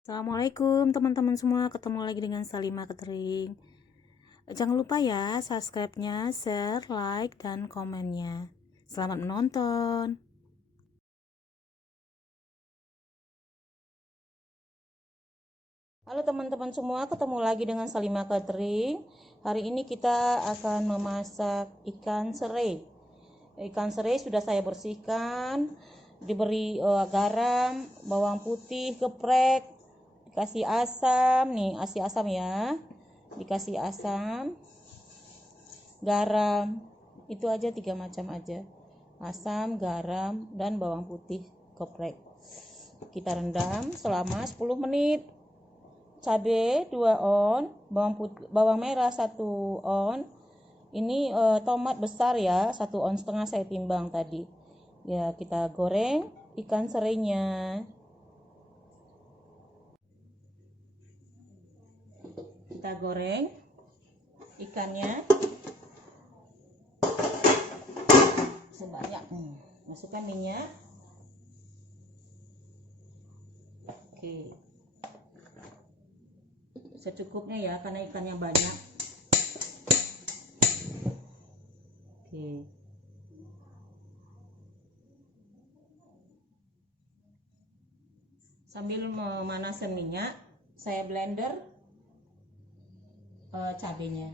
Assalamualaikum teman-teman semua, ketemu lagi dengan Salima Catering. Jangan lupa ya subscribe-nya, share, like, dan komennya. Selamat menonton. Halo teman-teman semua, ketemu lagi dengan Salima Catering. Hari ini kita akan memasak ikan serai. Ikan serai sudah saya bersihkan, diberi garam, bawang putih, geprek, dikasih asam, nih asam ya, dikasih asam, garam, itu aja 3 macam aja, asam, garam, dan bawang putih geprek. Kita rendam selama 10 menit. Cabai 2 on, bawang merah 1 on. Ini tomat besar ya, 1,5 on saya timbang tadi ya. Kita goreng ikan serainya. Kita goreng ikannya sebanyak, masukkan minyak. Oke, secukupnya ya karena ikannya banyak. Oke, sambil memanaskan minyak, saya blender cabenya.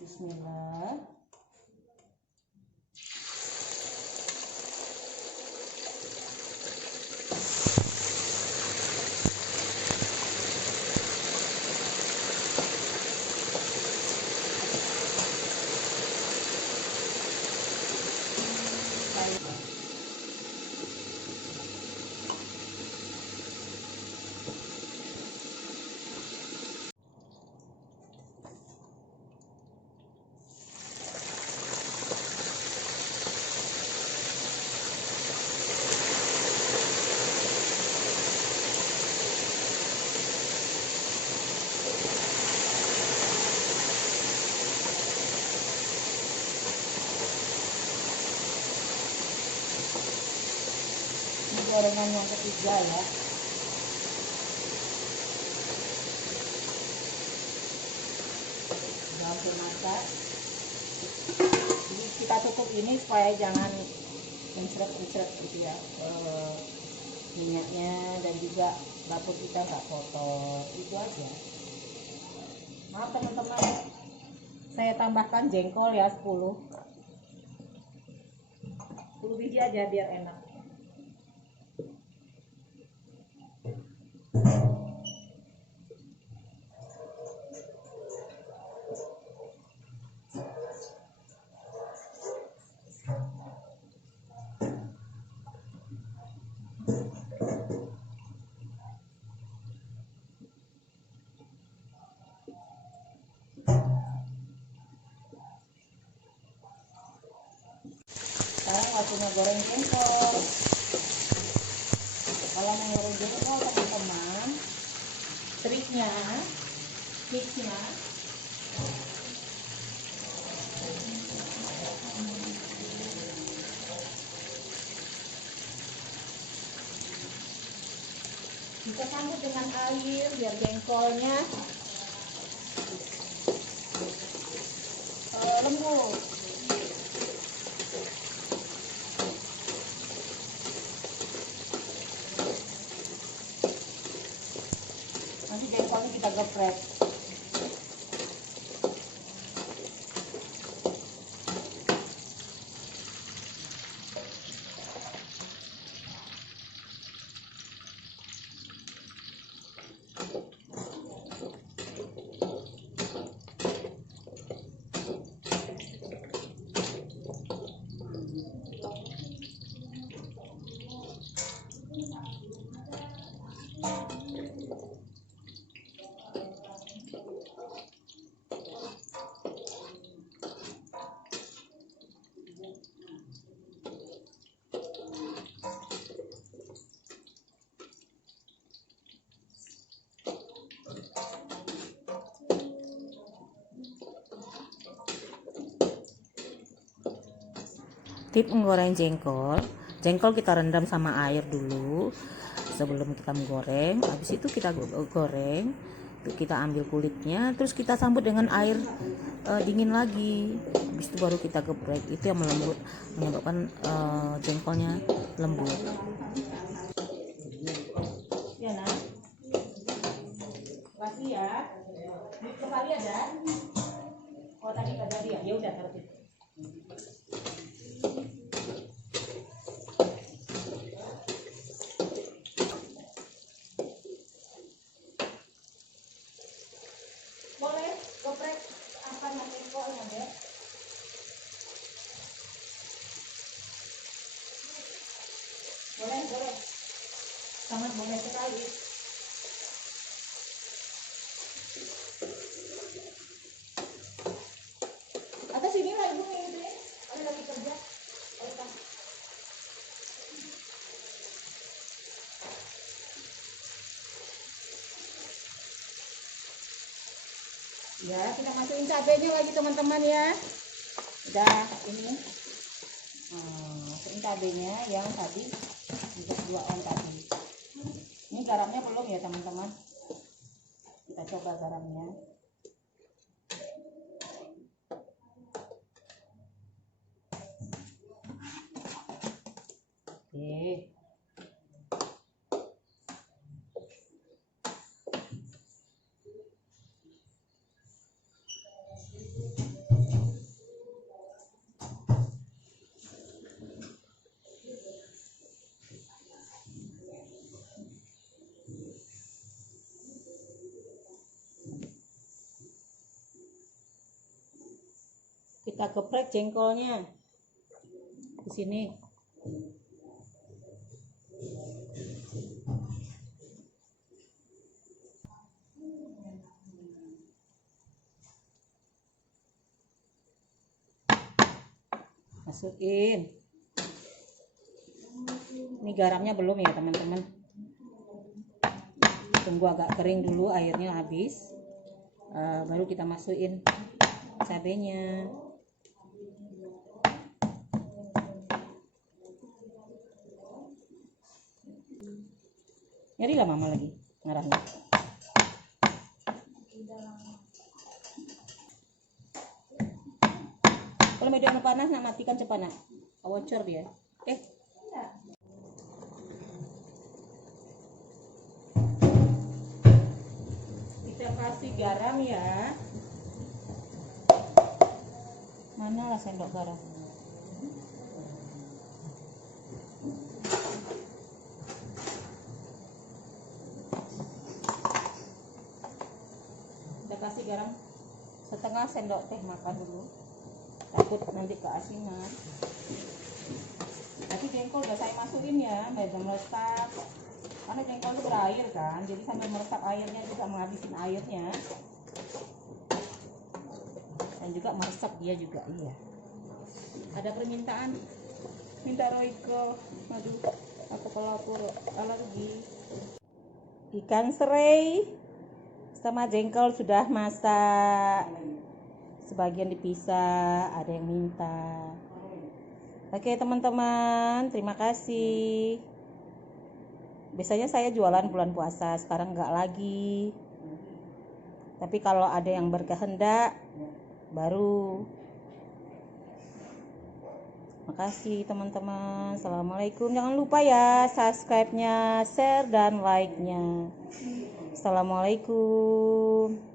Bismillah. Ini gorengan yang ketiga ya. Sudah hampir masak. Jadi kita cukup ini supaya jangan mencret-mencret gitu ya, minyaknya, dan juga dapur kita nggak kotor. Itu aja. Maaf teman-teman, saya tambahkan jengkol ya, 10 biji aja biar enak. Sekarang waktunya goreng jengkol. Kalau mau goreng jengkol teman-teman, triknya, tipsnya, kita sambut dengan air biar jengkolnya lembut. Nanti jengkolnya kita geprek. Tip menggoreng jengkol. Jengkol kita rendam sama air dulu sebelum kita menggoreng. Habis itu kita goreng. Kita ambil kulitnya, terus kita sambut dengan air dingin lagi. Habis itu baru kita geprek. Itu yang menyebabkan jengkolnya lembut. Ya nak. Kasih ya. Kembali ada. Oh tadi nggak jadi ya. Ya udah taruh situ. Boleh geprek apa namanya kok ya? Boleh, boleh. Sangat boleh sekali. Atas sini lah ibu ini, ada lagi kerja. Ya, kita masukin cabenya lagi teman-teman ya. Udah ini. Masukin cabenya yang tadi untuk 2 on tadi. Ini garamnya belum ya teman-teman. Kita coba garamnya. Oke. Kita geprek jengkolnya di sini. Masukin. Ini garamnya belum ya teman-teman. Tunggu agak kering dulu, airnya habis. Baru kita masukin cabenya. Nyarilah mama lagi ngarahnya. Kalau media panas nak matikan cepat nak. Awocor dia. Kita kasih garam ya. Mana lah sendok garam? Kita kasih garam setengah sendok teh makan dulu. Takut nanti keasinan. Tapi jengkol udah saya masukin ya, biar meresap. Karena jengkol itu berair kan, jadi sambil meresap airnya juga menghabisin airnya. Dan juga meresap dia juga, iya. Ada permintaan, minta Royko. Aduh, aku pelapor alergi. Ikan serai sama jengkol sudah masak. Sebagian dipisah, ada yang minta. Oke teman-teman, terima kasih. Biasanya saya jualan bulan puasa, sekarang enggak lagi. Tapi kalau ada yang berkehendak, baru. Makasih teman-teman. Assalamualaikum. Jangan lupa ya subscribe-nya, share dan like-nya. Assalamualaikum.